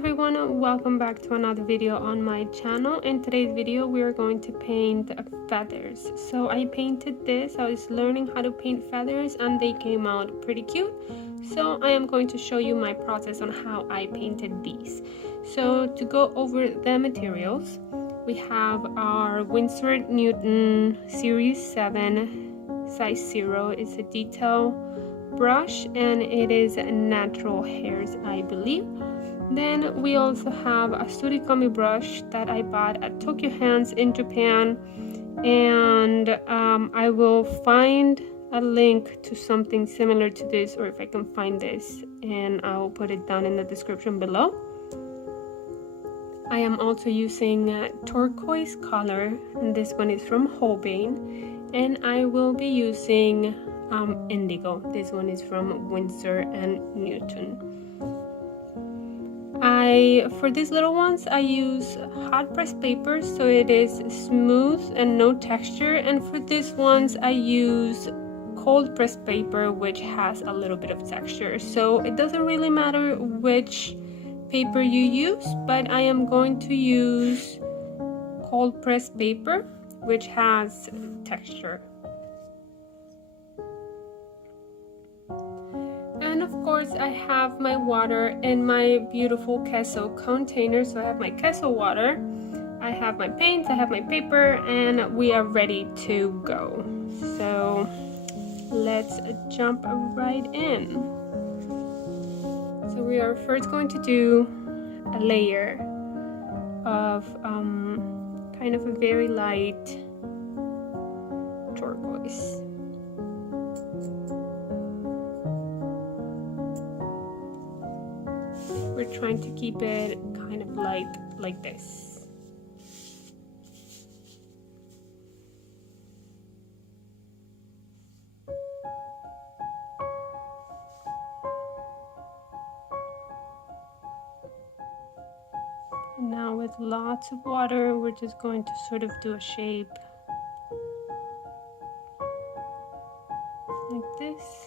everyone, welcome back to another video on my channel. In today's video we are going to paint feathers. So I painted this. I was learning how to paint feathers and they came out pretty cute. So I am going to show you my process on how I painted these. So to go over the materials, we have our Winsor Newton Series 7 size 0. It's a detail brush and it is natural hairs, I believe. Then we also have a Surikomi brush that I bought at Tokyo Hands in Japan, and I will find a link to something similar to this, or if I can find this, and I will put it down in the description below. I am also using turquoise color, and this one is from Holbein, and I will be using Indigo. This one is from Winsor and Newton. For these little ones I use hot press paper, so it is smooth and no texture, and for these ones I use cold press paper, which has a little bit of texture. So it doesn't really matter which paper you use, but I am going to use cold press paper, which has texture. And of course I have my water in my beautiful queso container. So I have my queso water, I have my paints, I have my paper, and we are ready to go. So let's jump right in. So we are first going to do a layer of kind of a very light turquoise. We're trying to keep it kind of light like this. And now with lots of water, we're just going to sort of do a shape like this.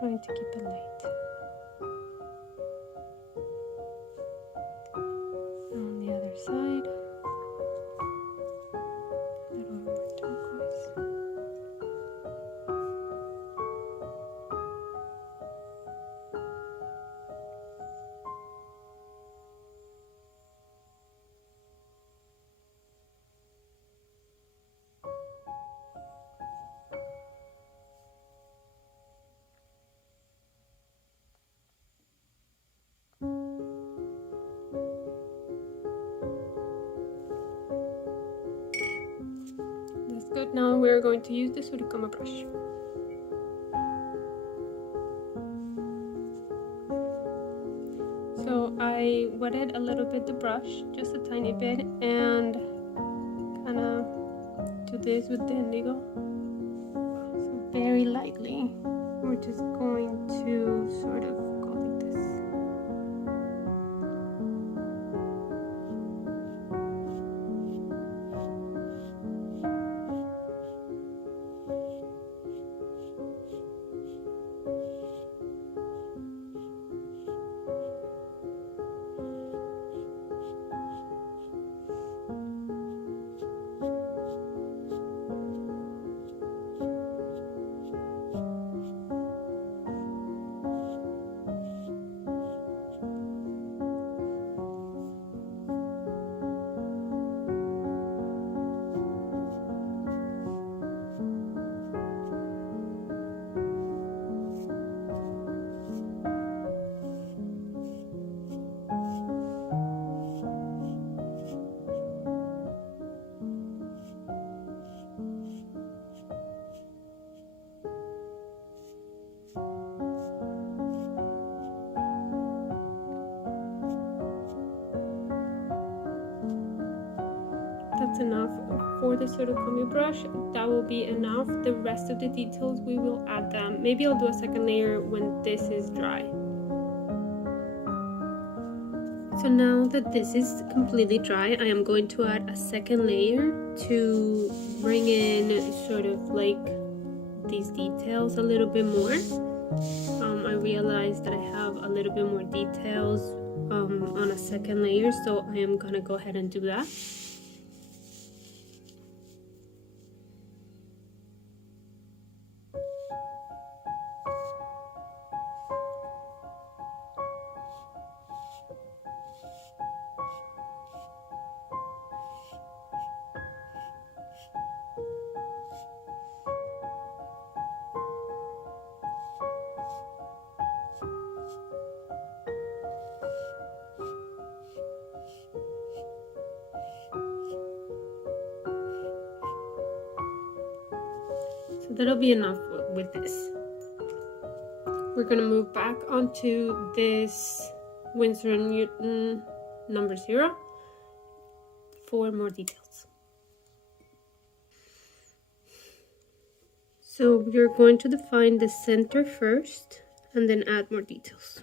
Trying to keep it light. On the other side, a little more turquoise. Good. Now we're going to use the Surikomi brush. So I wetted a little bit the brush, just a tiny bit, and kind of do this with the indigo. So very lightly, we're just going to sort of go like this. That's enough for the Surikomi brush. That will be enough. The rest of the details we will add them. Maybe I'll do a second layer when this is dry. So now that this is completely dry, I am going to add a second layer to bring in sort of like these details a little bit more. I realized that I have a little bit more details on a second layer, so I am gonna go ahead and do that. So that'll be enough with this. We're gonna move back onto this Winsor & Newton number 0 for more details. So you're going to define the center first and then add more details.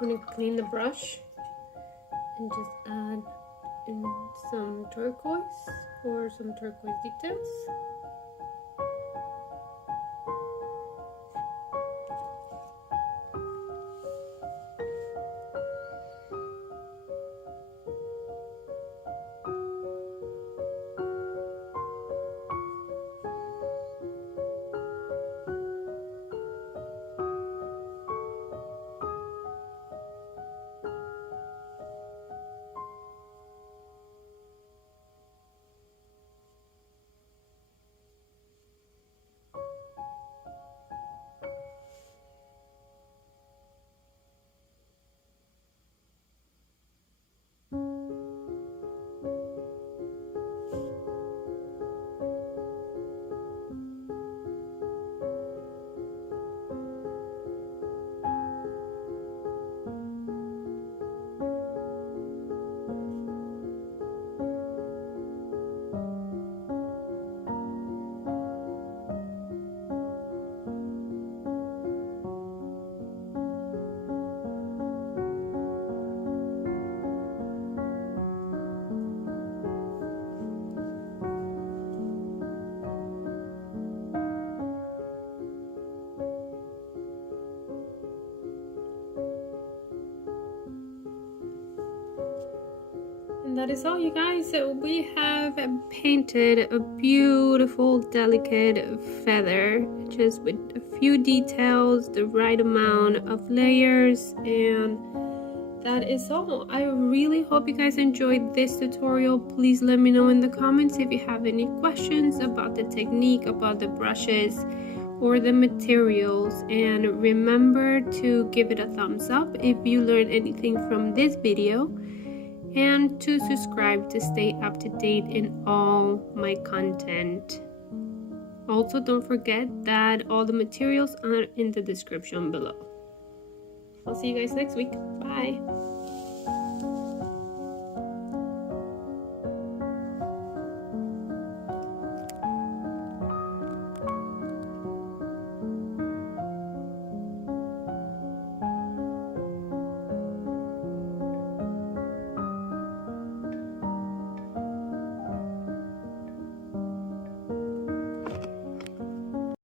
I'm going to clean the brush and just add in some turquoise or some turquoise details. that is all, you guys. So we have painted a beautiful delicate feather, just with a few details, the right amount of layers, and that is all. I really hope you guys enjoyed this tutorial. Please let me know in the comments if you have any questions about the technique, about the brushes, or the materials. And remember to give it a thumbs up if you learned anything from this video, and to subscribe to stay up to date in all my content. Also, don't forget that all the materials are in the description below. I'll see you guys next week. Bye.